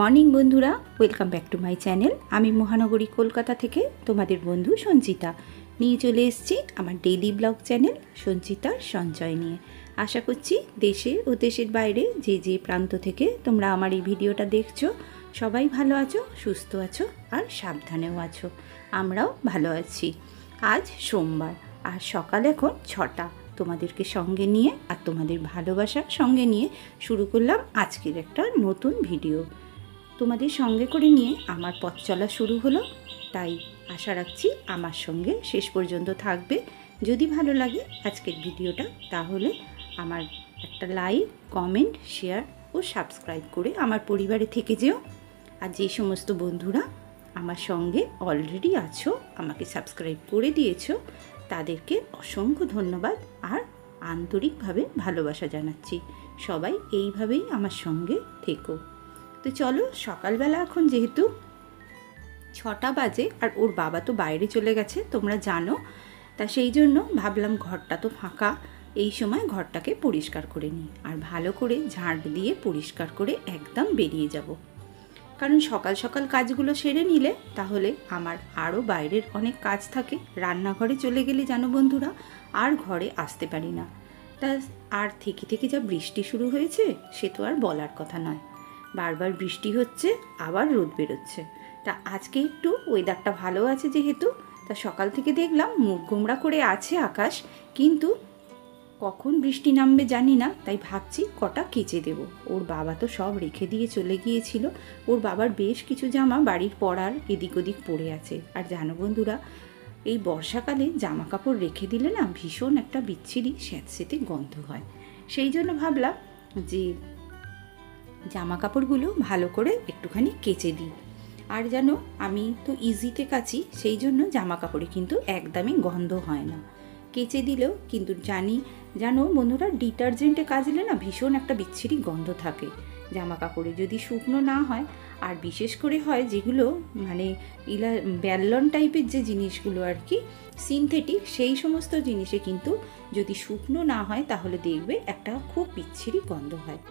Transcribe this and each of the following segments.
Morning বন্ধুরা, welcome back to my channel. আমি মহানগরী কলকাতা থেকে তোমাদের বন্ধু সঞ্চিতা নিয়ে চলে এসেছি আমার ডেইলি ব্লগ চ্যানেল সঞ্চিতার সঞ্চয় নিয়ে। আশা করছি দেশে ও দেশের বাইরে যে যে প্রান্ত থেকে তোমরা আমার এই ভিডিওটা দেখছো সবাই ভালো আছো, সুস্থ আছো আর সাবধানেও আছো। আমরাও ভালো আছি। আজ সোমবার আর সকাল এখন 6টা। তোমাদেরকে সঙ্গে নিয়ে আর তোমাদের ভালোবাসার সঙ্গে নিয়ে শুরু করলাম আজকের একটা নতুন ভিডিও। তোমাদের সঙ্গে করে নিয়ে আমার পথ চলা শুরু হলো, তাই আশা রাখছি আমার সঙ্গে শেষ পর্যন্ত থাকবে। যদি ভালো লাগে আজকের ভিডিওটা তাহলে আমার একটা লাইক, কমেন্ট, শেয়ার ও সাবস্ক্রাইব করে আমার পরিবারে থেকে যেও। আর যে সমস্ত বন্ধুরা আমার সঙ্গে অলরেডি আছো, আমাকে সাবস্ক্রাইব করে দিয়েছো, তাদেরকে অসংখ্য ধন্যবাদ আর আন্তরিকভাবে ভালোবাসা জানাচ্ছি। সবাই এইভাবেই আমার সঙ্গে থেকো। তো চলো, সকালবেলা এখন যেহেতু 6টা বাজে আর ওর বাবা তো বাইরে চলে গেছে তোমরা জানো, তা সেই জন্য ভাবলাম ঘরটা তো ফাঁকা, এই সময় ঘরটাকে পরিষ্কার করে নিই আর ভালো করে ঝাঁট দিয়ে পরিষ্কার করে একদম বেরিয়ে যাব। কারণ সকাল সকাল কাজগুলো সেরে নিলে তাহলে আমার আরও বাইরের অনেক কাজ থাকে। রান্নাঘরে চলে গেলে জানো বন্ধুরা আর ঘরে আসতে পারি না। তা আর থেকে থেকে যা বৃষ্টি শুরু হয়েছে সে তো আর বলার কথা নয়। বারবার বৃষ্টি হচ্ছে, আবার রোদ বেরোচ্ছে। তা আজকে একটু ওয়েদারটা ভালো আছে যেহেতু, তা সকাল থেকে দেখলাম মুখ গোমড়া করে আছে আকাশ, কিন্তু কখন বৃষ্টি নামবে জানি না, তাই ভাবছি কটা কেচে দেব। ওর বাবা তো সব রেখে দিয়ে চলে গিয়েছিল। ওর বাবার বেশ কিছু জামা বাড়ির পরার এদিক ওদিক পড়ে আছে। আর জানো বন্ধুরা, এই বর্ষাকালে জামা কাপড় রেখে দিলে না ভীষণ একটা বিচ্ছিরি স্যাঁতসেঁতে গন্ধ হয়। সেই জন্য ভাবলাম যে জামা কাপড়গুলো ভালো করে একটুখানি কেচে দিই। আর জানো আমি তো ইজিতে কাচি, সেই জন্য জামা কাপড়ে কিন্তু একদমই গন্ধ হয় না। কেচে দিলেও কিন্তু জানো বন্ধুরা, ডিটারজেন্টে কাচলে না ভীষণ একটা বিচ্ছিরি গন্ধ থাকে জামা কাপড়ে, যদি শুকনো না হয়। আর বিশেষ করে হয় যেগুলো মানে ব্যালন টাইপের যে জিনিসগুলো আর কি, সিনথেটিক, সেই সমস্ত জিনিসে কিন্তু যদি শুকনো না হয় তাহলে দেখবে একটা খুব বিচ্ছিরি গন্ধ হয়।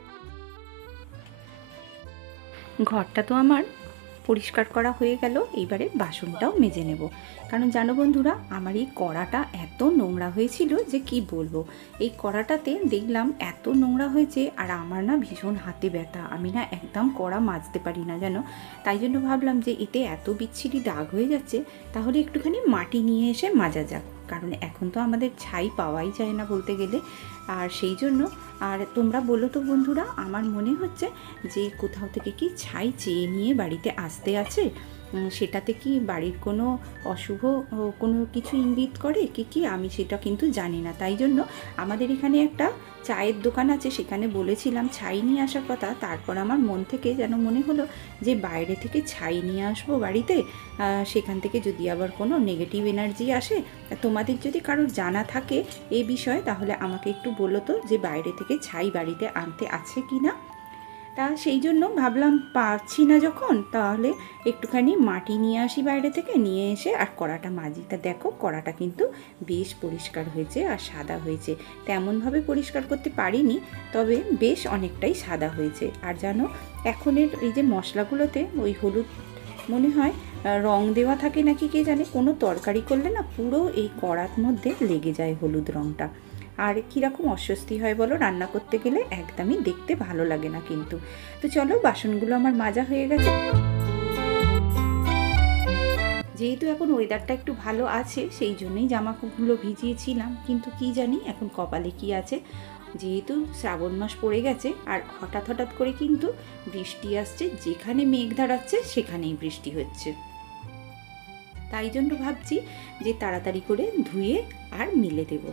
ঘরটা তো আমার পরিষ্কার করা হয়ে গেল, এইবারে বাসনটাও মেজে নেব। কারণ জানো বন্ধুরা, আমার এই কড়াটা এত নোংরা হয়েছিল যে কি বলবো। এই কড়াটাতে দেখলাম এত নোংরা হয়েছে, আর আমার না ভীষণ হাতে ব্যথা, আমি না একদম কড়া মাজতে পারি না জানো। তাই জন্য ভাবলাম যে এতে এত বিচ্ছিরি দাগ হয়ে যাচ্ছে, তাহলে একটুখানি মাটি নিয়ে এসে মাজা যাক। কারণ এখন তো আমাদের ছাই পাওয়াই যায় না বলতে গেলে। আর সেই জন্য, আর তোমরা বলো তো বন্ধুরা, আমার মনে হচ্ছে যে কোথাও থেকে কি ছাই চেয়ে নিয়ে বাড়িতে আসতে আছে, সেটাতে কি বাড়ির কোনো অশুভ কোনো কিছু ইঙ্গিত করে কি আমি সেটা কিন্তু জানি না। তাই জন্য আমাদের এখানে একটা চায়ের দোকান আছে, সেখানে বলেছিলাম ছাই নিয়ে আসার কথা। তারপর আমার মন থেকে যেন মনে হলো যে বাইরে থেকে ছাই নিয়ে আসবো বাড়িতে, সেখান থেকে যদি আবার কোনো নেগেটিভ এনার্জি আসে। তোমাদের যদি কারোর জানা থাকে এই বিষয়ে তাহলে আমাকে একটু বলো তো যে বাইরে থেকে ছাই বাড়িতে আনতে আছে কি না। তা সেই জন্য ভাবলাম পাচ্ছি না যখন, তাহলে একটুখানি মাটি নিয়ে আসি বাইরে থেকে, নিয়ে এসে আর কড়াটা মাজি। তা দেখো কড়াটা কিন্তু বেশ পরিষ্কার হয়েছে আর সাদা হয়েছে। তেমনভাবে পরিষ্কার করতে পারিনি, তবে বেশ অনেকটাই সাদা হয়েছে। আর জানো এখনের এই যে মশলাগুলোতে ওই হলুদ মনে হয় রং দেওয়া থাকে নাকি কে জানে, কোনো তরকারি করলে না পুরো এই কড়ার মধ্যে লেগে যায় হলুদ রংটা। আর কীরকম অস্বস্তি হয় বলো, রান্না করতে গেলে একদমই দেখতে ভালো লাগে না কিন্তু। তো চলো, বাসনগুলো আমার মাজা হয়ে গেছে। যেহেতু এখন ওয়েদারটা একটু ভালো আছে সেই জন্যই জামাগুলো ভিজিয়েছিলাম, কিন্তু কি জানি এখন কপালে কি আছে। যেহেতু শ্রাবণ মাস পড়ে গেছে আর হঠাৎ হঠাৎ করে কিন্তু বৃষ্টি আসছে, যেখানে মেঘ দাঁড়াচ্ছে সেখানেই বৃষ্টি হচ্ছে। তাই জন্য ভাবছি যে তাড়াতাড়ি করে ধুয়ে আর মেলে দেবো।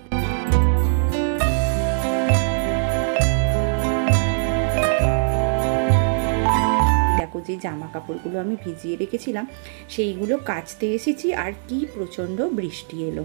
যে জামা কাপড়গুলো আমি ভিজিয়ে রেখেছিলাম সেইগুলো কাচতে এসেছি, আর কি প্রচণ্ড বৃষ্টি এলো।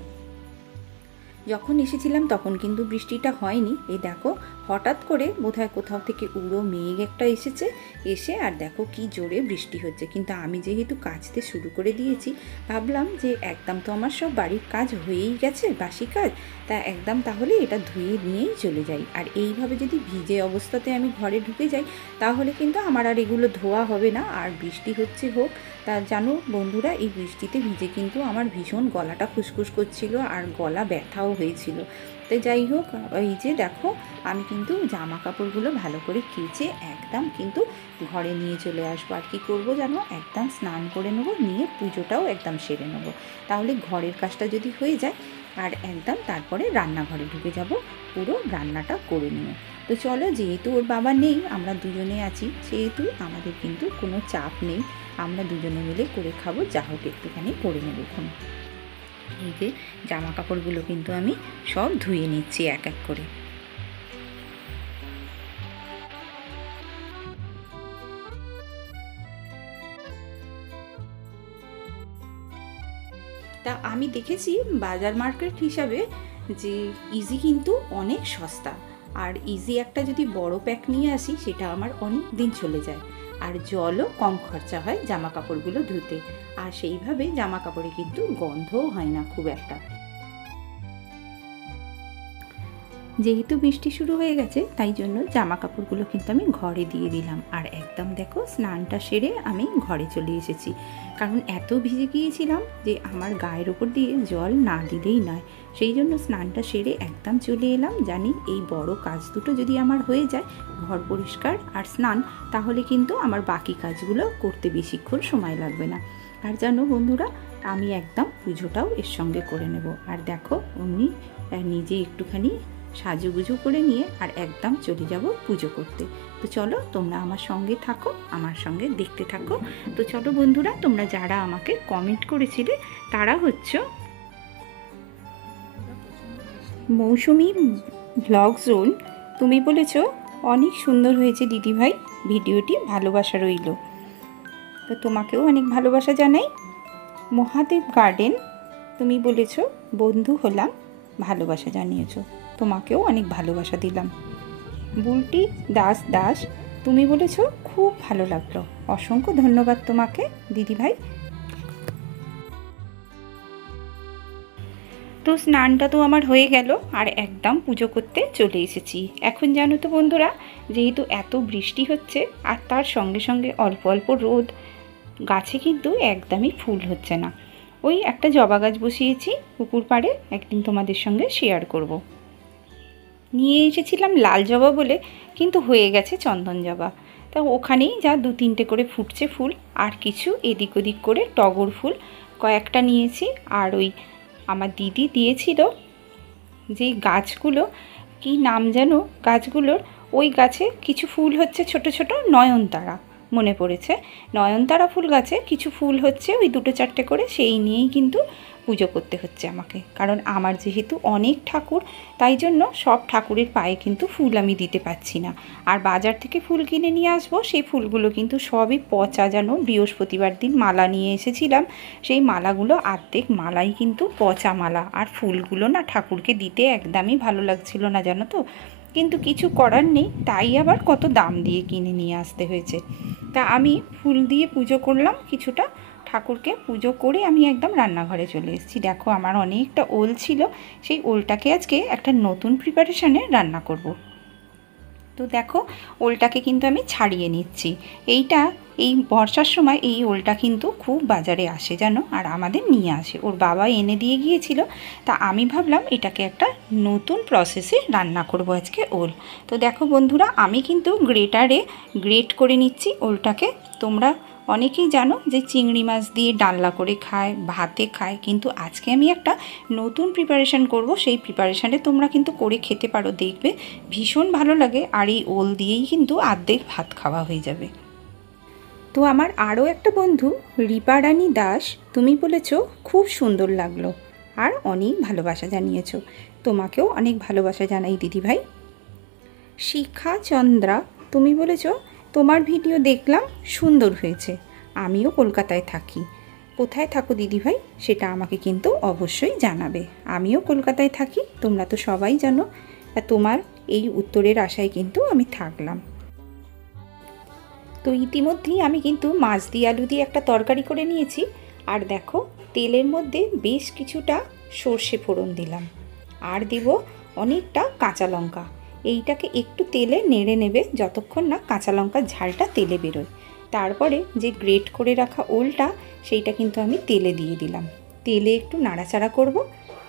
যখন এসেছিলাম তখন কিন্তু বৃষ্টিটা হয়নি, এই দেখো হঠাৎ করে বোধহয় কোথাও থেকে উড়ো মেঘ একটা এসেছে, এসে আর দেখো কি জোরে বৃষ্টি হচ্ছে। কিন্তু আমি যেহেতু কাচতে শুরু করে দিয়েছি, ভাবলাম যে একদম তো আমার সব বাড়ির কাজ হয়েই গেছে, বাসি কাজ, তা একদম তাহলে এটা ধুয়ে নিয়েই চলে যাই। আর এইভাবে যদি ভিজে অবস্থাতে আমি ঘরে ঢুকে যাই তাহলে কিন্তু আমার আর এগুলো ধোয়া হবে না। আর বৃষ্টি হচ্ছে হোক, তা জানো বন্ধুরা, এই বৃষ্টিতে ভিজে কিন্তু আমার ভীষণ গলাটা খুসখুস করছিল আর গলা ব্যথাও হয়েছিল। তো যাই হোক, এই যে দেখো আমি কিন্তু জামা কাপড়গুলো ভালো করে কেচে একদম কিন্তু ঘরে নিয়ে চলে আসবো। আর কি করবো জানো, একদম স্নান করে নেবো, নিয়ে পুজোটাও একদম সেরে নেবো। তাহলে ঘরের কাজটা যদি হয়ে যায় আর একদম তারপরে রান্নাঘরে ঢুকে যাব পুরো রান্নাটা করে নিয়ে। তো চলো, যেহেতু ওর বাবা নেই, আমরা দুজনে আছি, সেহেতু আমাদের কিন্তু কোনো চাপ নেই, আমরা দুজনে মিলে করে খাবো, যা হোক একটুখানি করে নেবো এখন। এই যে জামা কাপড়গুলো কিন্তু আমি সব ধুয়ে নিচ্ছি এক এক করে। তা আমি দেখেছি বাজার মার্কেট হিসাবে যে ইজি কিন্তু অনেক সস্তা। আর ইজি একটা যদি বড় প্যাক নিয়ে আসি সেটা আমার অনেক দিন চলে যায়, আর জলও কম খরচা হয় জামা কাপড়গুলো ধুতে, আর সেইভাবে জামা কাপড়ে কিন্তু গন্ধও হয় না খুব একটা। যেহেতু বৃষ্টি শুরু হয়ে গেছে তাই জন্য জামা কাপড়গুলো কিন্তু আমি ঘরে দিয়ে দিলাম। আর একদম দেখো স্নানটা সেরে আমি ঘরে চলে এসেছি, কারণ এত ভিজে গিয়েছিলাম যে আমার গায়ের ওপর দিয়ে জল না দিলেই নয়। সেই জন্য স্নানটা সেরে একদম চলে এলাম, জানি এই বড় কাজ দুটো যদি আমার হয়ে যায়, ঘর পরিষ্কার আর স্নান, তাহলে কিন্তু আমার বাকি কাজগুলো করতে বেশিক্ষণ সময় লাগবে না। আর জানো বন্ধুরা, আমি একদম পুজোটাও এর সঙ্গে করে নেব। আর দেখো উনি নিজে একটুখানি সাজুগুজু করে নিয়ে আর একদম চলে যাব পুজো করতে। তো চলো তোমরা আমার সঙ্গে থাকো, আমার সঙ্গে দেখতে থাকো। তো চলো বন্ধুরা, তোমরা যারা আমাকে কমেন্ট করেছিলে তারা হচ্ছে মৌসুমি ব্লগ জোন, তুমি বলেছ অনেক সুন্দর হয়েছে দিদিভাই ভিডিওটি, ভালোবাসা রইল। তো তোমাকেও অনেক ভালোবাসা জানাই। মহাদেব গার্ডেন, তুমি বলেছ বন্ধু হলাম, ভালোবাসা জানিয়েছ, তোমাকেও অনেক ভালোবাসা দিলাম। বুলটি দাস দাস, তুমি বলেছ খুব ভালো লাগলো, অসংখ্য ধন্যবাদ তোমাকে দিদিভাই। তো স্নানটা তো আমার হয়ে গেল আর একদম পুজো করতে চলে এসেছি। এখন জানো তো বন্ধুরা, যেহেতু এত বৃষ্টি হচ্ছে আর তার সঙ্গে সঙ্গে অল্প অল্প রোদ, গাছে কিন্তু একদমই ফুল হচ্ছে না। ওই একটা জবা গাছ বসিয়েছি পুকুর পাড়ে, একদিন তোমাদের সঙ্গে শেয়ার করব। নিয়ে এসেছিলাম লাল জবা বলে, কিন্তু হয়ে গেছে চন্দন জবা। তা ওখানেই যা 2-3টে করে ফুটছে ফুল, আর কিছু এদিক ওদিক করে টগর ফুল কয়েকটা নিয়েছি। আর ওই আমার দিদি দিয়েছিল যে গাছগুলো, কি নাম যেন গাছগুলোর, ওই গাছে কিছু ফুল হচ্ছে ছোট ছোট, নয়নতারা মনে পড়েছে, নয়নতারা ফুল গাছে কিছু ফুল হচ্ছে, ওই 2-4টে করে, সেই নিয়েই কিন্তু পুজো করতে হচ্ছে আমাকে। কারণ আমার যেহেতু অনেক ঠাকুর, তাই জন্য সব ঠাকুরের পায়ে কিন্তু ফুল আমি দিতে পারছি না। আর বাজার থেকে ফুল কিনে নিয়ে আসবো, সেই ফুলগুলো কিন্তু সবই পচা। জানো, বৃহস্পতিবার দিন মালা নিয়ে এসেছিলাম, সেই মালাগুলো অর্ধেক মালাই কিন্তু পচা মালা, আর ফুলগুলো না ঠাকুরকে দিতে একদমই ভালো লাগছিল না, জানো তো। কিন্তু কিছু করার নেই, তাই আবার কত দাম দিয়ে কিনে নিয়ে আসতে হয়েছে। তা আমি ফুল দিয়ে পুজো করলাম কিছুটা, ঠাকুরকে পুজো করে আমি একদম রান্নাঘরে চলে এসেছি। দেখো আমার অনেকটা ওল ছিল, সেই ওলটাকে আজকে একটা নতুন প্রিপারেশানে রান্না করব। তো দেখো ওলটাকে কিন্তু আমি ছাড়িয়ে নিচ্ছি। এই বর্ষার সময় এই ওলটা কিন্তু খুব বাজারে আসে জানো, আর আমাদের নিয়ে আসে, ওর বাবা এনে দিয়ে গিয়েছিল। তা আমি ভাবলাম এটাকে একটা নতুন প্রসেসে রান্না করব আজকে ওল। তো দেখো বন্ধুরা, আমি কিন্তু গ্রেটারে গ্রেট করে নিচ্ছি ওলটাকে। তোমরা অনেকেই জানো যে চিংড়ি মাছ দিয়ে ডালনা করে খায়, ভাতে খায়, কিন্তু আজকে আমি একটা নতুন প্রিপারেশান করব। সেই প্রিপারেশানে তোমরা কিন্তু করে খেতে পারো, দেখবে ভীষণ ভালো লাগে। আর এই ওল দিয়েই কিন্তু অর্ধেক ভাত খাওয়া হয়ে যাবে। তো আমার আরও একটা বন্ধু রিপা রানী দাস, তুমি বলেছো খুব সুন্দর লাগলো আর অনেক ভালোবাসা জানিয়েছো, তোমাকেও অনেক ভালোবাসা জানাই দিদিভাই। শিখা চন্দ্রা, তুমি বলেছো তোমার ভিডিও দেখলাম, সুন্দর হয়েছে, আমিও কলকাতায় থাকি। কোথায় থাকো দিদিভাই সেটা আমাকে কিন্তু অবশ্যই জানাবে। আমিও কলকাতায় থাকি, তোমরা তো সবাই জানো। তোমার এই উত্তরের আশায় কিন্তু আমি থাকলাম। তো ইতিমধ্যেই আমি কিন্তু মাছ দিয়ে আলু দিয়ে একটা তরকারি করে নিয়েছি। আর দেখো তেলের মধ্যে বেশ কিছুটা সর্ষে ফোড়ন দিলাম, আর দেব অনেকটা কাঁচা লঙ্কা। এইটাকে একটু তেলে নেড়ে নেবে যতক্ষণ না কাঁচা লঙ্কার ঝালটা তেলে বেরোয়। তারপরে যে গ্রেট করে রাখা ওলটা সেইটা কিন্তু আমি তেলে দিয়ে দিলাম। তেলে একটু নাড়াচাড়া করব,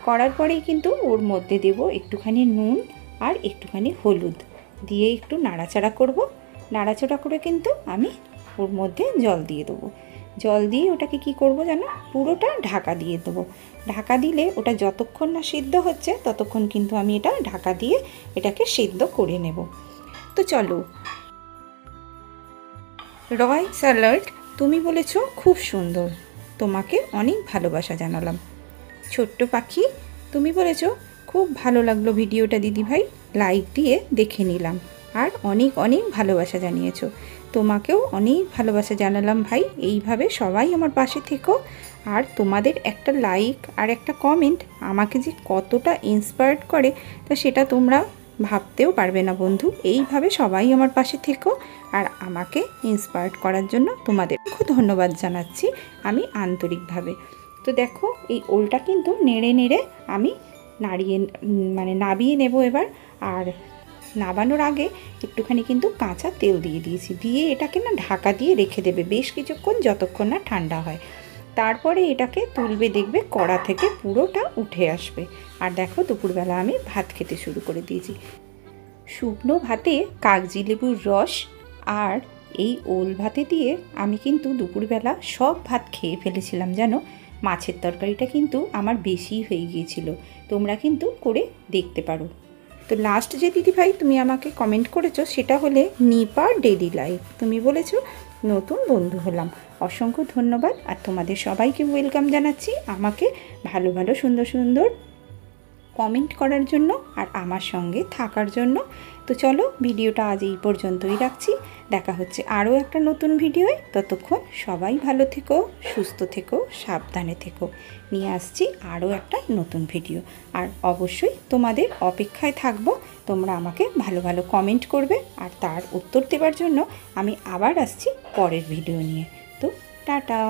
করার পরেই কিন্তু ওর মধ্যে দেব একটুখানি নুন আর একটুখানি হলুদ দিয়ে একটু নাড়াচাড়া করব। নাড়াচাড়া করে কিন্তু আমি ওর মধ্যে জল দিয়ে দেবো। জল দিয়ে ওটাকে কি করব জানো, পুরোটা ঢাকা দিয়ে দেবো। ঢাকা দিলে ওটা যতক্ষণ না সিদ্ধ হচ্ছে ততক্ষণ কিন্তু আমি এটা ঢাকা দিয়ে এটাকে সিদ্ধ করে নেব। তো চলো। রয় স্যালাড তুমি বলেছো খুব সুন্দর, তোমাকে অনেক ভালোবাসা জানালাম। ছোট্ট পাখি তুমি বলেছো খুব ভালো লাগলো ভিডিওটা দিদিভাই, লাইক দিয়ে দেখে নিলাম আর অনেক অনেক ভালোবাসা জানিয়েছো। তোমাকেও অনেক ভালোবাসা জানালাম ভাই। এইভাবে সবাই আমার পাশে থেকো। আর তোমাদের একটা লাইক আর একটা কমেন্ট আমাকে যে কতটা ইন্সপায়ার্ড করে তা সেটা তোমরা ভাবতেও পারবে না বন্ধু। এইভাবে সবাই আমার পাশে থেকো আর আমাকে ইন্সপায়ার্ড করার জন্য তোমাদের খুব ধন্যবাদ জানাচ্ছি আমি আন্তরিকভাবে। তো দেখো এই ওলটা কিন্তু নেড়ে নেড়ে আমি নাবিয়ে নেব এবার। আর নাবানোর আগে একটুখানি কিন্তু কাঁচা তেল দিয়ে দিয়েছি, দিয়ে এটাকে না ঢাকা দিয়ে রেখে দেবে বেশ কিছুক্ষণ, যতক্ষণ না ঠান্ডা হয়। তারপরে এটাকে তুলবে, দেখবে কড়া থেকে পুরোটা উঠে আসবে। আর দেখো দুপুরবেলা আমি ভাত খেতে শুরু করে দিয়েছি। শুকনো ভাতে কাগজি লেবুর রস আর এই ওল ভাতে দিয়ে আমি কিন্তু দুপুরবেলা সব ভাত খেয়ে ফেলেছিলাম জানো। মাছের তরকারিটা কিন্তু আমার বেশি হয়ে গিয়েছিল, তোমরা কিন্তু করে দেখতে পারো। তো লাস্ট যে দিদিভাই তুমি আমাকে কমেন্ট করেছো সেটা হলে নিপা ডেইলি লাইফ, তুমি বলেছো নতুন বন্ধু হলাম, অসংখ্য ধন্যবাদ। আর তোমাদের সবাইকে ওয়েলকাম জানাচ্ছি আমাকে ভালো ভালো সুন্দর সুন্দর কমেন্ট করার জন্য আর আমার সঙ্গে থাকার জন্য। তো চলো ভিডিওটা আজ এই পর্যন্তই রাখছি, দেখা হচ্ছে আরও একটা নতুন ভিডিওয়। ততক্ষণ সবাই ভালো থেকো, সুস্থ থেকো, সাবধানে থেকো। নিয়ে আসছি আরও একটা নতুন ভিডিও। আর অবশ্যই তোমাদের অপেক্ষায় থাকবো, তোমরা আমাকে ভালো ভালো কমেন্ট করবে আর তার উত্তর দেওয়ার জন্য আমি আবার আসছি পরের ভিডিও নিয়ে। তো টাটা।